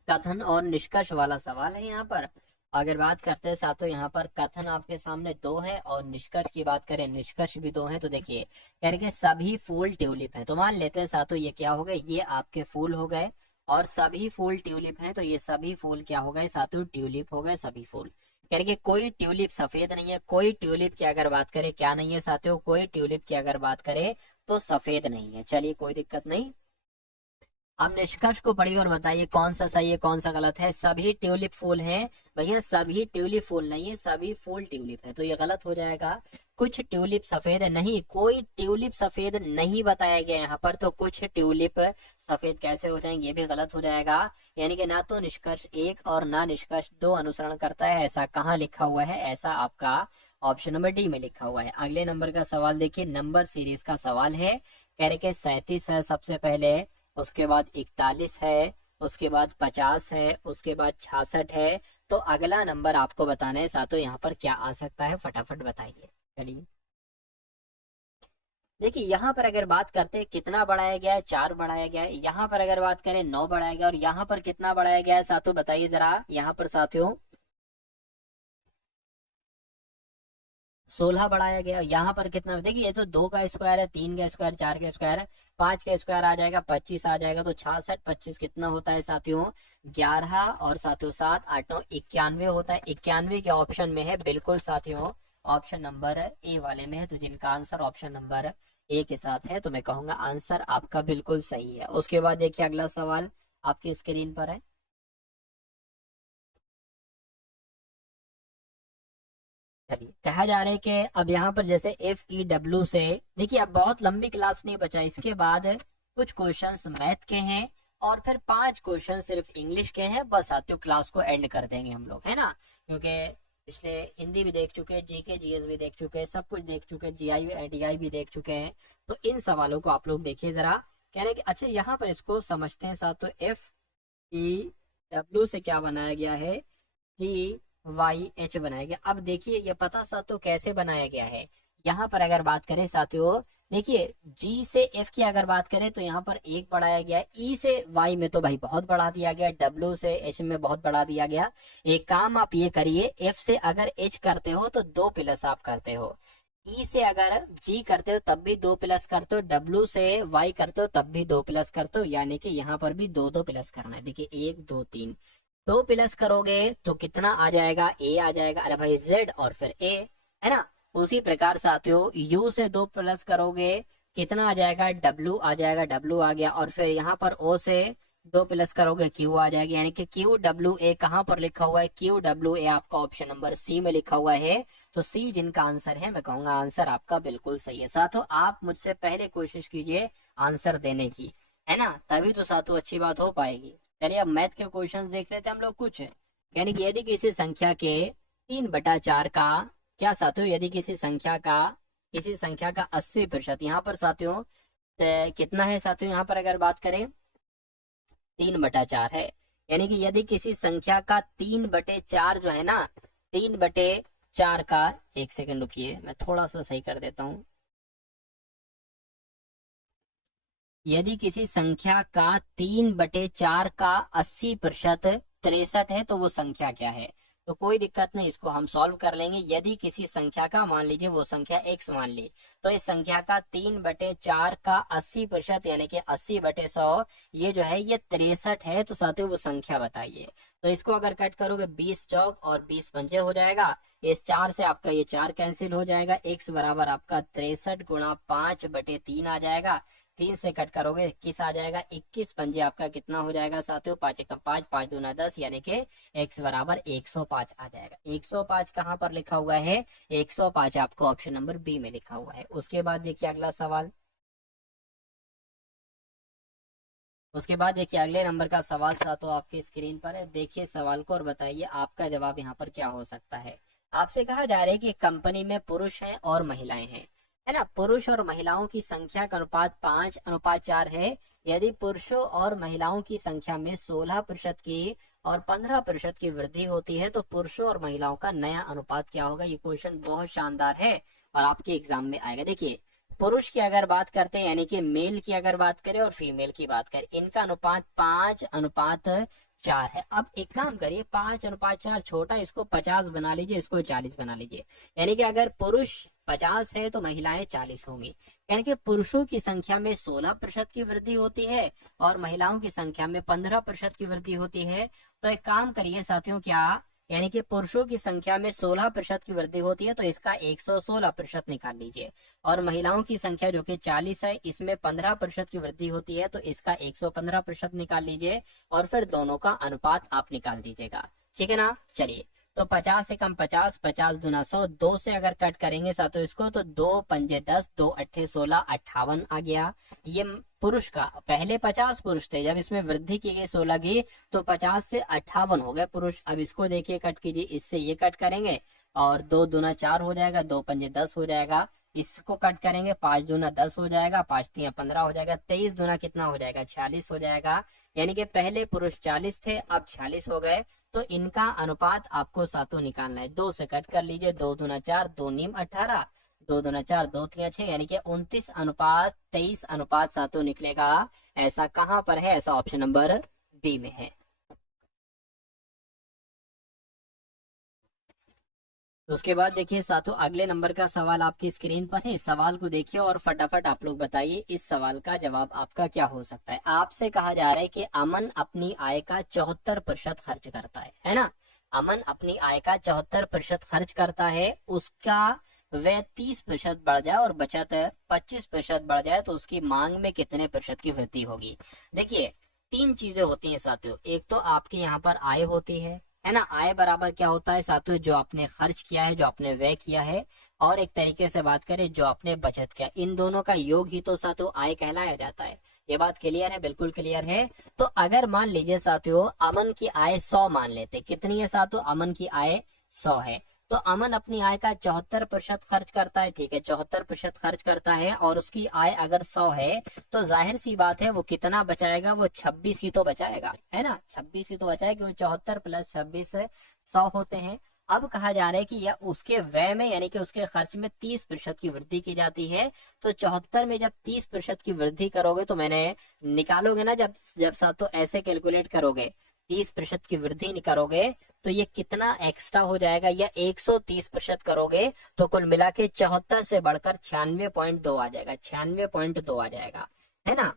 कथन और निष्कर्ष वाला सवाल है यहाँ पर। अगर बात करते हैं साथियों, यहाँ पर कथन आपके सामने 2 है और निष्कर्ष की बात करें, निष्कर्ष भी 2 है। तो देखिए कह रहे कि सभी फूल ट्यूलिप हैं, तो मान लेते हैं साथियों ये क्या हो गए, ये आपके फूल हो गए, और सभी फूल ट्यूलिप हैं, तो ये सभी फूल क्या हो गए साथियों? ट्यूलिप हो गए सभी फूल। कह रहे कि कोई ट्यूलिप सफेद नहीं है, कोई ट्यूलिप की अगर बात करें क्या नहीं है साथियों? कोई ट्यूलिप की अगर बात करें तो सफेद नहीं है। चलिए कोई दिक्कत नहीं। अब निष्कर्ष को पढ़िए और बताइए कौन सा सही है कौन सा गलत है। सभी ट्यूलिप फूल हैं भैया, सभी ट्यूलिप फूल नहीं है, सभी फूल ट्यूलिप है, तो ये गलत हो जाएगा। कुछ ट्यूलिप सफेद है, नहीं, कोई ट्यूलिप सफेद नहीं बताया गया यहाँ पर, तो कुछ ट्यूलिप सफेद कैसे हो जाएंगे, ये भी गलत हो जाएगा। यानी कि ना तो निष्कर्ष 1 और ना निष्कर्ष 2 अनुसरण करता है, ऐसा कहाँ लिखा हुआ है? ऐसा आपका ऑप्शन नंबर डी में लिखा हुआ है। अगले नंबर का सवाल देखिए, नंबर सीरीज का सवाल है। कह रहे कि 37 है सबसे पहले, उसके बाद 41 है, उसके बाद 50 है, उसके बाद 66 है। तो अगला नंबर आपको बताना है साथियों यहाँ पर क्या आ सकता है, फटाफट बताइए। चलिए, देखिए यहाँ पर अगर बात करते हैं कितना बढ़ाया गया है, 4 बढ़ाया गया है। यहाँ पर अगर बात करें 9 बढ़ाया गया, और यहाँ पर कितना बढ़ाया गया है साथियों? बताइए जरा यहाँ पर साथियों, 16 बढ़ाया गया। यहाँ पर कितना? देखिए ये तो 2 का स्क्वायर है, 3 का स्क्वायर, 4 का स्क्वायर है, 5 का स्क्वायर आ जाएगा, 25 आ जाएगा। तो 66 25 कितना होता है साथियों? 11, और साथियों 7 8 9 91 होता है। 91 के ऑप्शन में है बिल्कुल साथियों, ऑप्शन नंबर ए वाले में है। तो जिनका आंसर ऑप्शन नंबर ए के साथ है, तो मैं कहूंगा आंसर आपका बिल्कुल सही है। उसके बाद देखिए अगला सवाल आपकी स्क्रीन पर है। चलिए, कहा जा रहा है कि अब यहाँ पर जैसे FEW से, देखिए अब बहुत लंबी क्लास नहीं बचा, इसके बाद कुछ क्वेश्चंस मैथ के हैं और फिर 5 क्वेश्चन सिर्फ इंग्लिश के हैं। बस साथियों क्लास को एंड कर देंगे हम लोग, है ना, क्योंकि पिछले हिंदी भी देख चुके हैं, जीके जीएस भी देख चुके हैं, सब कुछ देख चुके हैं, जीआई डीआई भी देख चुके हैं। तो इन सवालों को आप लोग देखिए जरा। कह रहे हैं कि अच्छा यहाँ पर इसको समझते हैं साथियों। एफ ई डब्ल्यू से क्या बनाया गया है, जी वाई एच बनाया गया। अब देखिए ये पता साथियों कैसे बनाया गया है। यहाँ पर अगर बात करें साथियों, देखिए जी से एफ की अगर बात करें तो यहाँ पर 1 बढ़ाया गया, ई से वाई में तो भाई बहुत बढ़ा दिया गया, डब्ल्यू से एच में बहुत बढ़ा दिया गया। एक काम आप ये करिए, एफ से अगर एच करते हो तो 2 प्लस आप करते हो, ई से अगर जी करते हो तब भी 2 प्लस करते हो, डब्ल्यू से वाई करते हो तब भी 2 प्लस करते हो, यानी कि यहाँ पर भी 2 प्लस करना है। देखिए 1 2 3, 2 प्लस करोगे तो कितना आ जाएगा, ए आ जाएगा, अरे भाई जेड और फिर ए, है ना। उसी प्रकार साथियों यू से 2 प्लस करोगे कितना आ जाएगा, डब्ल्यू आ जाएगा, डब्ल्यू आ गया, और फिर यहाँ पर ओ से 2 प्लस करोगे क्यू आ जाएगी, यानी कि क्यू डब्ल्यू ए कहाँ पर लिखा हुआ है, क्यू डब्ल्यू ए आपका ऑप्शन नंबर सी में लिखा हुआ है। तो सी जिनका आंसर है, मैं कहूंगा आंसर आपका बिल्कुल सही है। साथियों आप मुझसे पहले कोशिश कीजिए आंसर देने की, है ना, तभी तो साथियों अच्छी बात हो पाएगी। चलिए अब मैथ के क्वेश्चंस देख लेते हैं हम लोग कुछ। यानी कि यदि किसी संख्या के 3/4 का, क्या साथियों, यदि किसी संख्या का 80%, यहाँ पर साथियों कितना है साथियों, यहाँ पर अगर बात करें 3/4 है, यानी कि यदि किसी संख्या का 3/4 जो है ना, 3/4 का, एक सेकंड रुकिए मैं थोड़ा सा सही कर देता हूं। यदि किसी संख्या का 3/4 का 80% 63 है तो वो संख्या क्या है। तो कोई दिक्कत नहीं, इसको हम सॉल्व कर लेंगे। यदि किसी संख्या का, मान लीजिए वो संख्या x मान ली, तो इस संख्या का 3/4 का 80% यानी कि 80/100, ये जो है ये 63 है। तो साथियों वो संख्या बताइए। तो इसको अगर कट करोगे 20 चौक और 20 पंजे हो जाएगा, इस 4 से आपका ये 4 कैंसिल हो जाएगा, x बराबर आपका 63 गुणा 5/3 आ जाएगा। 3 से कट करोगे 21 आ जाएगा, 21 पंजे आपका कितना हो जाएगा साथियों, 5 एकम 5, 5 दूना 10, यानी कि x बराबर 105 आ जाएगा। 105 कहाँ पर लिखा हुआ है, 105 आपको ऑप्शन नंबर बी में लिखा हुआ है। उसके बाद देखिए अगला सवाल, उसके बाद देखिए अगले नंबर का सवाल साथियों आपके स्क्रीन पर है। देखिए सवाल को और बताइए आपका जवाब यहाँ पर क्या हो सकता है। आपसे कहा जा रहा है कि कंपनी में पुरुष हैं और महिलाएं हैं, है ना। पुरुष और महिलाओं की संख्या का अनुपात 5:4 है। यदि पुरुषों और महिलाओं की संख्या में 16% की और 15% की वृद्धि होती है तो पुरुषों और महिलाओं का नया अनुपात क्या होगा। ये क्वेश्चन बहुत शानदार है और आपके एग्जाम में आएगा। देखिए पुरुष की अगर बात करते हैं, यानी कि मेल की अगर बात करें और फीमेल की बात करें, इनका अनुपात 5:4 है। अब एक काम करिए, 5:4 छोटा, इसको 50 बना लीजिए, इसको 40 बना लीजिए, यानी कि अगर पुरुष 50 है तो महिलाएं 40 होंगी। यानी कि पुरुषों की संख्या में 16% की वृद्धि होती है और महिलाओं की संख्या में 15% की वृद्धि होती है। तो एक काम करिए साथियों, क्या, यानी कि पुरुषों की संख्या में 16% की वृद्धि होती है तो इसका 116% निकाल लीजिए, और महिलाओं की संख्या जो कि 40 है, इसमें 15% की वृद्धि होती है तो इसका 115% निकाल लीजिए, और फिर दोनों का अनुपात आप निकाल दीजिएगा, ठीक है ना। चलिए तो 50 से कम 50, 50 दूना 100, 2 से अगर कट करेंगे साथियों इसको तो 2 पंजे 10, 2 अट्ठे 16, 58 आ गया। ये पुरुष का, पहले 50 पुरुष थे, जब इसमें वृद्धि की गई 16 की तो 50 से 58 हो गए पुरुष। अब इसको देखिए कट कीजिए, इससे ये कट करेंगे और 2 दूना 4 हो जाएगा, 2 पंजे 10 हो जाएगा, इसको कट करेंगे 5 दूना 10 हो जाएगा, 5 तिया 15 हो जाएगा, 23 दूना कितना हो जाएगा, 46 हो जाएगा। यानी कि पहले पुरुष 40 थे, अब 46 हो गए। तो इनका अनुपात आपको सातों निकालना है। 2 से कट कर लीजिए, 2 दूना 4, 2 नीम 18, 2 दूना 4, 2 तिया 6, यानी कि 29:23 सातों निकलेगा। ऐसा कहाँ पर है, ऐसा ऑप्शन नंबर बी में है। उसके बाद देखिए साथियों अगले नंबर का सवाल आपकी स्क्रीन पर है। सवाल को देखिए और फटाफट आप लोग बताइए इस सवाल का जवाब आपका क्या हो सकता है। आपसे कहा जा रहा है कि अमन अपनी आय का 74% खर्च करता है ना। अमन अपनी आय का 74% खर्च करता है, उसका वह 30% बढ़ जाए और बचत 25% बढ़ जाए तो उसकी मांग में कितने प्रतिशत की वृद्धि होगी। देखिए 3 चीजें होती हैं साथियों, एक तो आपके यहाँ पर आय होती है ना। आय बराबर क्या होता है साथियों, जो आपने खर्च किया है, जो आपने व्यय किया है, और एक तरीके से बात करें जो आपने बचत किया, इन दोनों का योग ही तो साथियों आय कहलाया जाता है। ये बात क्लियर है? बिल्कुल क्लियर है। तो अगर मान लीजिए साथियों अमन की आय 100 मान लेते, कितनी है साथियों? अमन की आय 100 है। तो अमन अपनी आय का 74% खर्च करता है, ठीक है, 74% खर्च करता है, और उसकी आय अगर 100 है तो जाहिर सी बात है वो कितना बचाएगा? वो 26 ही तो बचाएगा, है ना, 26 ही तो बचाएगा, क्योंकि 74 प्लस 26 है 100 होते हैं। अब कहा जा रहा है कि यह उसके व्यय में यानी कि उसके खर्च में 30% की वृद्धि की जाती है। तो 74 में जब 30% की वृद्धि करोगे तो मैंने निकालोगे ना, जब जब साथ तो ऐसे कैलकुलेट करोगे, 30% की वृद्धि करोगे तो ये कितना एक्स्ट्रा हो जाएगा? या 130% करोगे तो कुल मिला के 74 से बढ़कर 96.2 आ जाएगा, 96.2 आ जाएगा, है ना।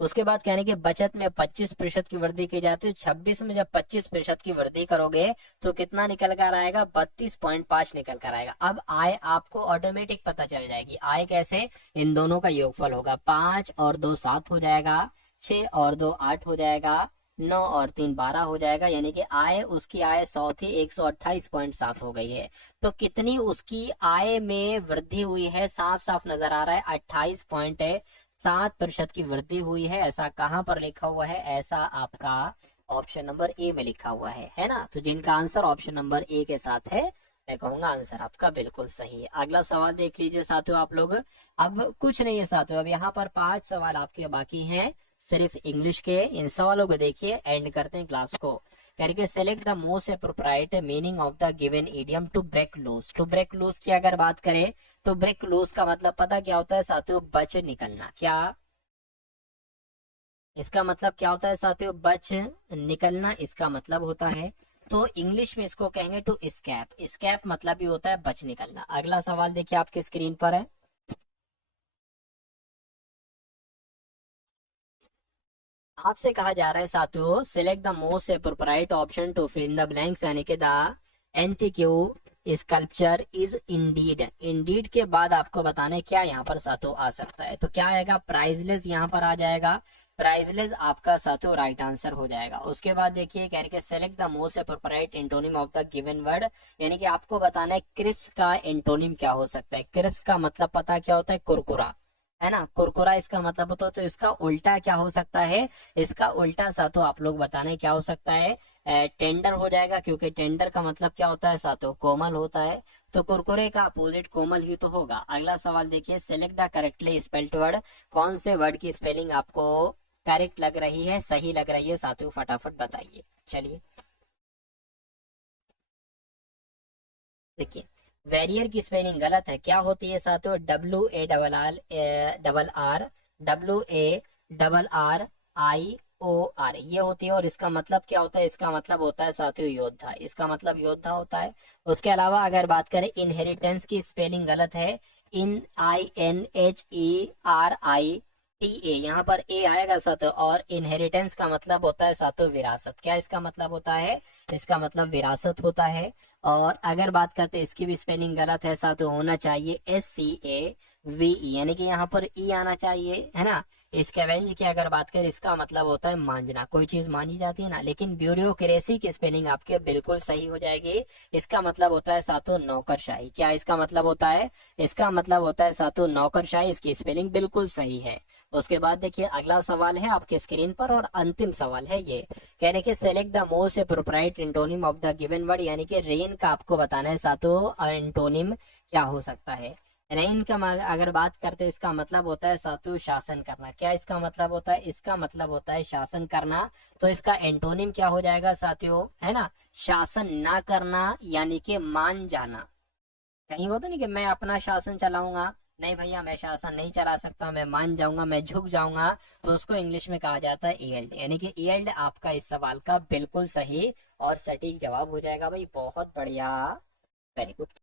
उसके बाद कहने के बचत में 25% की वृद्धि की जाती है। 26 में जब 25% की वृद्धि करोगे तो कितना निकल कर आएगा? 32.5 निकल कर आएगा। अब आय आपको ऑटोमेटिक पता चल जाएगी। आय कैसे? इन दोनों का योगफल होगा, 5 और 2 7 हो जाएगा, 6 और 2 8 हो जाएगा, 9 और 3 12 हो जाएगा, यानी कि आय उसकी आय 100 थी, 128.7 हो गई है। तो कितनी उसकी आय में वृद्धि हुई है? साफ साफ नजर आ रहा है, 28.7% की वृद्धि हुई है। ऐसा कहां पर लिखा हुआ है? ऐसा आपका ऑप्शन नंबर ए में लिखा हुआ है ना। तो जिनका आंसर ऑप्शन नंबर ए के साथ है, मैं कहूंगा आंसर आपका बिल्कुल सही है। अगला सवाल देख लीजिए साथियों आप लोग। अब कुछ नहीं है साथियों, अब यहाँ पर 5 सवाल आपके बाकी हैं सिर्फ इंग्लिश के। इन सवालों को देखिए, एंड करते हैं क्लास को करके। Select the most appropriate meaning of the given idiom to break loose. To break loose की अगर बात करें तो ब्रेक लूज का मतलब पता क्या होता है साथियों? बच निकलना। क्या इसका मतलब क्या होता है साथियों? बच निकलना इसका मतलब होता है। तो इंग्लिश में इसको कहेंगे टू स्कैप। स्कैप मतलब भी होता है बच निकलना। अगला सवाल देखिए आपके स्क्रीन पर है। आपसे कहा जा रहा है साथियों, select the most appropriate option to fill in the blanks, यानी कि the antique sculpture is indeed. Indeed के बाद आपको बताना है क्या यहाँ पर साथियों आ सकता है। तो क्या आएगा? प्राइजलेस यहाँ पर आ जाएगा। प्राइजलेस आपका साथियों राइट आंसर हो जाएगा। उसके बाद देखिए कह रहे select the most appropriate antonym of the given word, यानी कि आपको बताना है क्रिस्प का एंटोनिम क्या हो सकता है। क्रिस्प का मतलब पता क्या होता है? कुरकुरा, है ना, कुरकुरा इसका मतलब होता है। तो इसका उल्टा क्या हो सकता है? इसका उल्टा साथों आप लोग बताने क्या हो सकता है? टेंडर हो जाएगा, क्योंकि टेंडर का मतलब क्या होता है साथों? कोमल होता है। तो कुरकुरे का अपोजिट कोमल ही तो होगा। अगला सवाल देखिए, select the correctly spelled word. कौन से वर्ड की स्पेलिंग आपको करेक्ट लग रही है, सही लग रही है साथियों? फटाफट बताइए। चलिए देखिए, वेरियर की स्पेलिंग गलत है। क्या होती है साथियों? WARRWARRIOR ये होती है। और इसका मतलब क्या होता है? इसका मतलब होता है साथियों योद्धा। इसका मतलब योद्धा होता है। उसके अलावा अगर बात करें, इनहेरिटेंस की स्पेलिंग गलत है। INHERITA, यहाँ पर ए आएगा साथियों। और इनहेरिटेंस का मतलब होता है साथियों विरासत। क्या इसका मतलब होता है? इसका मतलब विरासत होता है। और अगर बात करते हैं, इसकी भी स्पेलिंग गलत है साथ, होना चाहिए SCAVE, यानी कि यहाँ पर ई आना चाहिए, है ना। स्कैवेंज की अगर बात करें, इसका मतलब होता है मांझना, कोई चीज मांझी जाती है ना। लेकिन ब्यूरोक्रेसी की स्पेलिंग आपके बिल्कुल सही हो जाएगी। इसका मतलब होता है साथों नौकरशाही। क्या इसका मतलब होता है? इसका मतलब होता है साथों नौकरशाही। इसकी स्पेलिंग बिल्कुल सही है। उसके बाद देखिए अगला सवाल है आपके स्क्रीन पर, और अंतिम सवाल है ये। कहने के select the most appropriate antonym of the given word, यानी कि रेन का आपको बताना है साथियों एंटोनिम क्या हो सकता है। रेन का अगर बात करते हैं, इसका मतलब होता है साथियों शासन करना। क्या इसका मतलब होता है? इसका मतलब होता है शासन करना। तो इसका एंटोनिम क्या हो जाएगा साथियों? है ना, शासन ना करना, यानी कि मान जाना। कहीं होता नहीं कि मैं अपना शासन चलाऊंगा, नहीं भैया मैं शासन नहीं चला सकता, मैं मान जाऊंगा, मैं झुक जाऊंगा, तो उसको इंग्लिश में कहा जाता है ईएल्ड। यानी कि ईएल्ड आपका इस सवाल का बिल्कुल सही और सटीक जवाब हो जाएगा भाई। बहुत बढ़िया, वेरी गुड।